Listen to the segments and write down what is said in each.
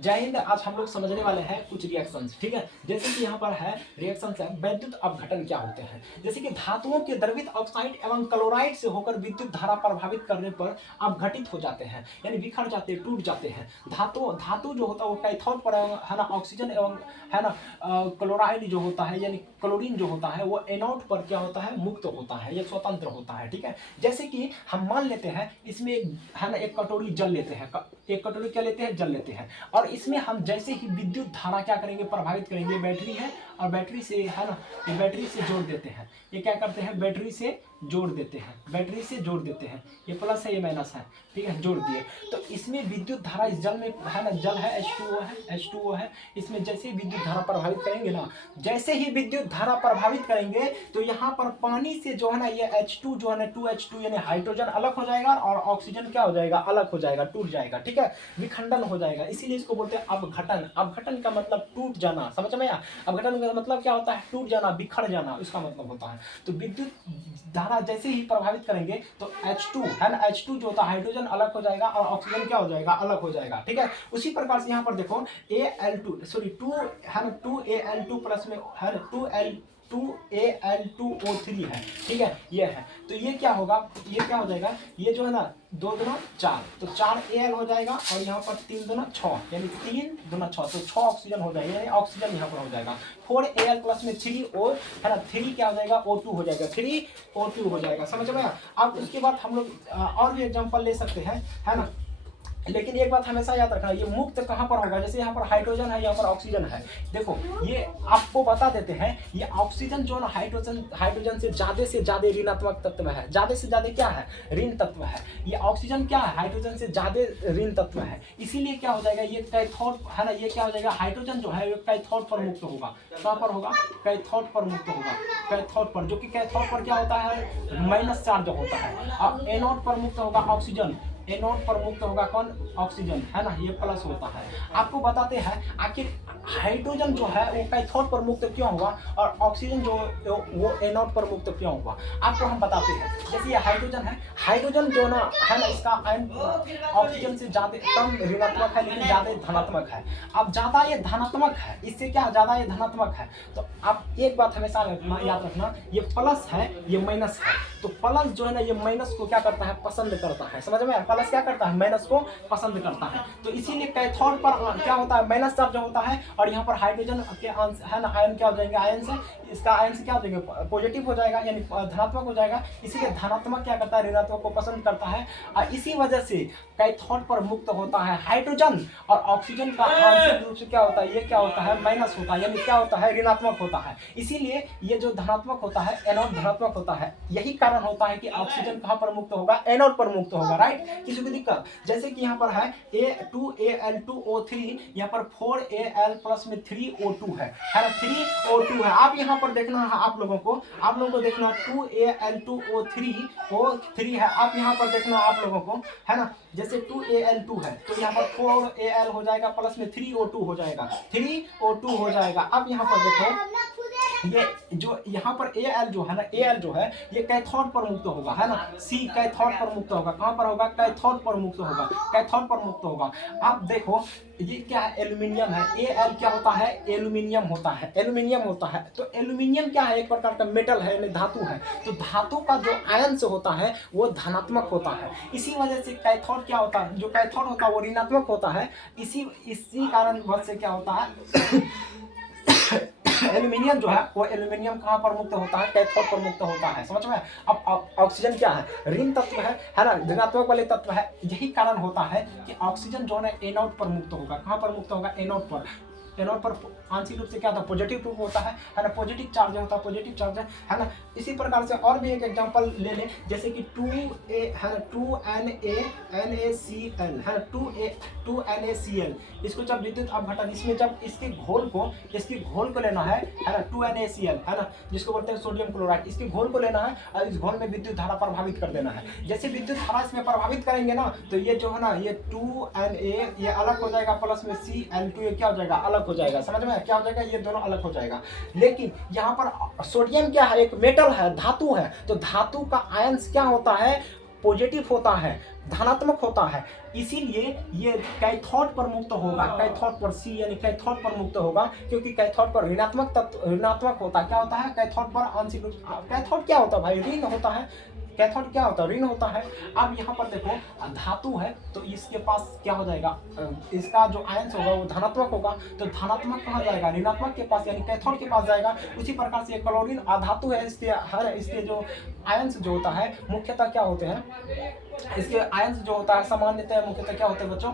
जय हिंद। आज हम लोग समझने वाले हैं कुछ रिएक्शंस, ठीक है। जैसे कि यहाँ पर है रिएक्शंस है वैद्युत अपघटन क्या होते हैं। जैसे कि धातुओं के द्रवित ऑक्साइड एवं क्लोराइड से होकर विद्युत धारा प्रभावित करने पर अपघटित हो जाते हैं, यानी बिखर जाते हैं, टूट जाते हैं। धातु धातु जो होता है वो कैथोड पर है ना ऑक्सीजन एवं है ना क्लोराइड जो होता है यानी क्लोरीन जो होता है वो एनोड पर क्या होता है, मुक्त होता है, ये स्वतंत्र होता है, ठीक है। जैसे कि हम मान लेते हैं इसमें है ना एक कटोरी जल लेते हैं, एक कटोरी क्या लेते हैं, जल लेते हैं। और इसमें हम जैसे ही विद्युत धारा क्या करेंगे, प्रभावित करेंगे। बैटरी है और बैटरी से है ना, ये बैटरी से जोड़ देते हैं। ये क्या करते हैं, बैटरी से जोड़ देते हैं, बैटरी से जोड़ देते हैं। ये प्लस है, ये माइनस है, ठीक है, जोड़ दिए। तो इसमें विद्युत धारा इस जल में है ना, जल है H2O है, H2O है। इसमें जैसे ही विद्युत धारा प्रभावित करेंगे ना, जैसे ही विद्युत धारा प्रभावित करेंगे तो यहाँ पर पानी से जो है ना ये H2 जो है ना 2H2 यानी हाइड्रोजन अलग हो जाएगा और ऑक्सीजन क्या हो जाएगा, अलग हो जाएगा, टूट जाएगा, ठीक है, विखंडन हो जाएगा। इसीलिए इसको बोलते हैं अपघटन। अपघटन का मतलब टूट जाना, समझ में आया। अपघटन का मतलब क्या होता है, टूट जाना, बिखर जाना, इसका मतलब होता है। तो विद्युत धारा जैसे ही प्रभावित करेंगे तो H2 है ना, H2 जो होता है हाइड्रोजन अलग हो जाएगा और ऑक्सीजन क्या हो जाएगा, अलग हो जाएगा, ठीक है। उसी प्रकार से यहाँ पर देखो Al2 सॉरी 2 है ना, 2Al2 प्लस में है ना 2Al2O3 है, ठीक है, ये है। तो ये क्या होगा, ये क्या हो जाएगा, ये जो है ना 2 दूना 4, तो 4Al हो जाएगा और यहाँ पर 3 दूना 6 यानी 3 दूना 6, तो 6 ऑक्सीजन हो जाएगा, यानी ऑक्सीजन यहाँ पर हो जाएगा। 4Al प्लस में 3O है ना, 3 क्या हो जाएगा, O2 हो जाएगा, 3O2 हो जाएगा, समझ में आया। अब उसके बाद हम लोग और भी एग्जाम्पल ले सकते हैं, है ना। लेकिन एक बात हमेशा याद रखना, ये मुक्त कहाँ पर होगा, जैसे यहाँ पर हाइड्रोजन है, यहाँ पर ऑक्सीजन है। देखो ये आपको बता देते हैं, ये ऑक्सीजन जो है ना हाइड्रोजन से ज्यादा ऋणात्मक तत्व है, ज्यादा से ज्यादा क्या है, ऋण तत्व है। ये ऑक्सीजन क्या है, हाइड्रोजन से ज्यादा ऋण तत्व है। इसीलिए क्या हो जाएगा, ये कैथोड है ना, ये क्या हो जाएगा, हाइड्रोजन जो है ये कैथोड पर मुक्त होगा। कहाँ पर होगा, कैथोड पर मुक्त होगा, कैथोड पर, जो कि कैथोड पर क्या होता है, माइनस चार्ज होता है। अब एनोड पर मुक्त होगा ऑक्सीजन, एनोड पर मुक्त होगा कौन, ऑक्सीजन, है ना, ये प्लस होता है। आपको बताते हैं आखिर हाइड्रोजन जो है वो कैथोड पर मुक्त क्यों हुआ और ऑक्सीजन जो वो एनोड पर मुक्त क्यों हुआ, आपको हम बताते हैं। जैसे ये हाइड्रोजन है, हाइड्रोजन जो ना है ना, इसका आयन ऑक्सीजन से ज्यादा कम ऋणात्मक है लेकिन ज्यादा धनात्मक है। अब ज्यादा ये धनात्मक है, इससे क्या ज्यादा ये धनात्मक है। तो आप एक बात हमेशा याद रखना, ये प्लस है, ये माइनस है। तो प्लस जो है ना ये माइनस को क्या करता है, पसंद करता है, समझ में। प्लस क्या करता है, माइनस को पसंद करता है। तो इसीलिए कैथोड पर क्या होता है, माइनस चार्ज होता है और यहाँ पर हाइड्रोजन के है ना आयन क्या हो जाएंगे, आयन से इसका आयन से क्या हो जाएंगे, पॉजिटिव हो जाएगा यानी धनात्मक हो जाएगा। इसीलिए धनात्मक क्या करता है, ऋणात्मक को पसंद करता है और इसी वजह से कैथोड पर मुक्त होता है हाइड्रोजन और ऑक्सीजन का आंशिक रूप से क्या होता है, ये क्या होता है, माइनस होता है, यानी क्या होता है, ऋणात्मक होता है। इसीलिए ये जो धनात्मक होता है, एनोड धनात्मक होता है। यही कारण होता है कि ऑक्सीजन कहाँ पर मुक्त होगा, एनोड पर मुक्त होगा, राइट। किसी को दिक्कत, जैसे कि यहाँ पर है A2Al2O3, यहाँ पर 4Al प्लस में 3O2 है ना, 3O2 है। आप यहाँ पर देखना है, आप लोगों को देखना 2Al2O3 है। आप यहाँ पर देखना आप लोगों को, है ना, जैसे 2Al2 है तो यहाँ पर 4Al हो जाएगा प्लस में 3O2 हो जाएगा, 3O2 हो जाएगा। अब यहाँ पर देखो ये जो यहाँ पर Al जो है ना, Al जो है ये कैथोड पर मुक्त होगा, है ना। C कैथोड पर मुक्त होगा, कहाँ पर होगा, कैथोड पर मुक्त होगा, कैथोड पर मुक्त होगा। अब देखो ये क्या है, एल्यूमिनियम है। Al क्या होता है, एल्यूमिनियम होता है, एल्यूमिनियम होता है। तो एल्यूमिनियम क्या है, एक प्रकार का मेटल है, धातु है। तो धातु का जो आयन से होता है वो धनात्मक होता है। इसी वजह से कैथोड क्या होता है, जो कैथोड होता है वो ऋणात्मक होता है। इसी कारण वजह से क्या होता है एल्यूमिनियम जो है वो एल्यूमिनियम कहाँ पर मुक्त होता है, कैथोड पर मुक्त होता है, समझ में। अब ऑक्सीजन क्या है, ऋण तत्व है ना, ऋणात्मक वाले तत्व है। यही कारण होता है कि ऑक्सीजन जो है ना एनोड पर मुक्त होगा, कहाँ पर मुक्त होगा, एनोड पर। एनोड पर आंशिक रूप से क्या था, पॉजिटिव रूप होता है ना, पॉजिटिव चार्ज होता है, पॉजिटिव चार्ज है ना। इसी प्रकार से और भी एक एग्जांपल ले लें, जैसे कि 2A है ना, 2NaCl है ना, 2NaCl। इसको जब विद्युत अपघटन, इसमें जब इसके घोल को लेना है ना, 2NaCl है ना, जिसको बोलते हैं सोडियम क्लोराइड। इसके घोल को लेना है और इस घोल में विद्युत धारा प्रभावित कर देना है। जैसे विद्युत धारा इसमें प्रभावित करेंगे ना, तो ये जो है ना ये 2Na ये अलग हो जाएगा, प्लस में Cl2 ये क्या हो जाएगा, अलग हो जाएगा, समझ में क्या हो जाएगा, ये दोनों अलग हो जाएगा। लेकिन यहाँ पर सोडियम क्या है, एक मेटल है, धातु है। तो धातु का आयन क्या होता है, पॉजिटिव होता है, धनात्मक होता है, इसीलिए ये कैथोड पर मुक्त होगा, कैथोड पर सी यानी कैथोड पर मुक्त होगा, क्योंकि कैथोड पर ऋणात्मक तत्व ऋणात्मक होता है। क्या होता है कैथोड पर आंशिक रूप, कैथोड क्या होता है भाई, ऋण होता है, कैथोड क्या होता है, ऋण होता है। अब यहाँ पर देखो धातु है तो इसके पास क्या हो जाएगा, इसका जो आयंस होगा वो धनात्मक होगा, तो धनात्मक कहाँ जाएगा, ऋणात्मक के पास यानी कैथोड के पास जाएगा। उसी प्रकार से क्लोरीन अधातु है, इसके जो आयंस जो होता है मुख्यतः क्या होते हैं, इसके आयंस जो होता है सामान्यतः मुख्यतः क्या होते हैं बच्चों,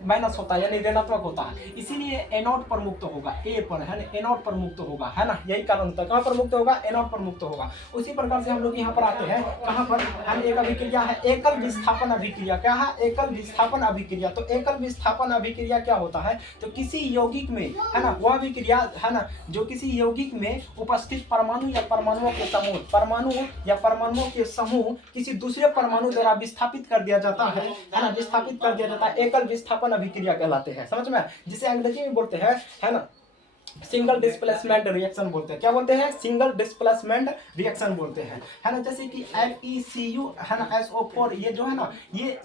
माइनस होता है यानी ऋणात्मक होता है, इसीलिए एनोड पर मुक्त होगा, ए पर है ना, एनोड पर मुक्त होगा, है ना, यही कारण होता है। कहाँ पर मुक्त होगा, एनोड पर मुक्त होगा। उसी प्रकार से हम लोग यहाँ पर आते हैं कहाँ पर, हम एक अभिक्रिया है एकल विस्थापन अभिक्रिया। क्या है, एकल विस्थापन अभिक्रिया। तो एकल विस्थापन अभिक्रिया क्या होता है, तो किसी यौगिक में है ना, वह अभिक्रिया है ना जो किसी यौगिक में उपस्थित परमाणु या परमाणुओं के समूह, परमाणु या परमाणुओं के समूह किसी दूसरे परमाणु द्वारा विस्थापित कर दिया जाता है ना, विस्थापित कर दिया जाता है, एकल विस्थापन अभिक्रिया कहलाते हैं, समझ में, जिसे अंग्रेजी में बोलते हैं है ना सिंगल डिस्प्लेसमेंट रिएक्शन बोलते हैं। क्या बोलते हैं, सिंगल डिस्प्लेसमेंट रिएक्शन बोलते हैं, है ना। जैसे कि FeCu है ना SO4, ये जो है ना ये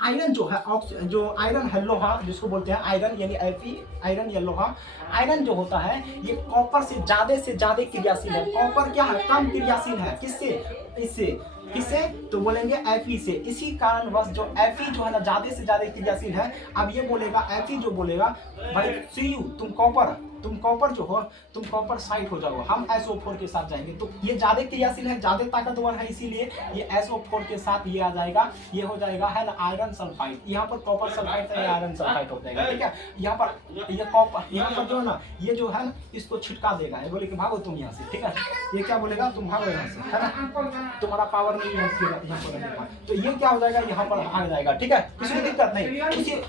आयरन जो है, जो आयरन है लोहा जिसको बोलते हैं आयरन यानी Fe आयरन या लोहा, आयरन जो होता है ये कॉपर से ज्यादा क्रियाशील है। कॉपर क्या है, कम क्रियाशील है, किससे, इससे, किससे, तो बोलेंगे Fe से। इसी कारणवश जो Fe जो है ना ज्यादा से ज्यादा क्रियाशील है। अब ये बोलेगा Fe जो बोलेगा भाई Cu तुम कॉपर जो हो, तुम कॉपर साइड हो जाओ, हम SO4 के साथ जाएंगे। तो ये ज्यादा क्रियाशील है, ज्यादा ताकतवर है, इसीलिए ये SO4 के साथ ये आ जाएगा, ये हो जाएगा है ना आयरन सल्फाइड। यहाँ पर कॉपर सल्फाइड से आयरन सल्फाइड हो जाएगा, ठीक है। यहाँ पर ये कॉपर, यहाँ पर जो है ना ये जो है ना इसको छिटका देगा, ये बोले कि भागो तुम यहाँ से, ठीक है। ये क्या बोलेगा, तुम भागो यहाँ से, है ना, तुम्हारा पावर नहीं है यहाँ पर रहने का। तो ये क्या हो जाएगा, यहाँ पर भाग जाएगा, ठीक है, किसी को दिक्कत नहीं।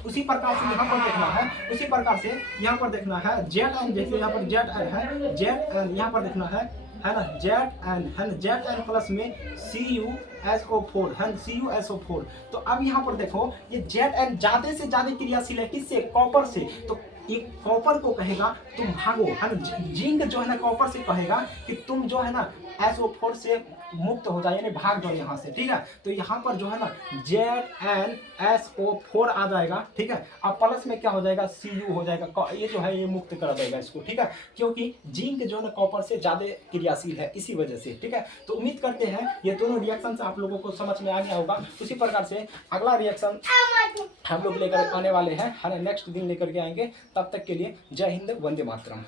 उसी प्रकार से यहाँ पर देखना है, उसी प्रकार से यहाँ पर देखना है जेड एन, देखिए यहाँ पर जेड एन है, जेड एन यहाँ पर देखना है ना जेड एन है ना, जेड एन प्लस में CuSO4 है, CuSO4। तो अब यहाँ पर देखो ये जेड एन ज्यादा से ज्यादा क्रियाशील है, किससे, कॉपर से। तो एक कॉपर को कहेगा तुम भागो, है ना, जिंक जो है ना कॉपर से कहेगा कि तुम जो है ना SO4 से मुक्त हो जाए यानी भाग जाओ यहाँ से, ठीक है। तो यहाँ पर जो है ना ZnSO4 आ जाएगा, ठीक है। अब प्लस में क्या हो जाएगा, Cu हो जाएगा, ये जो है ये मुक्त कर देगा इसको, ठीक है, क्योंकि जिंक जो है ना कॉपर से ज्यादा क्रियाशील है, इसी वजह से, ठीक है। तो उम्मीद करते हैं ये दोनों रिएक्शन आप लोगों को समझ में आ गया होगा। उसी प्रकार से अगला रिएक्शन हम लोग लेकर आने वाले हैं, है ना, नेक्स्ट दिन लेकर के आएंगे। तब तक के लिए जय हिंद, वंदे मातरम।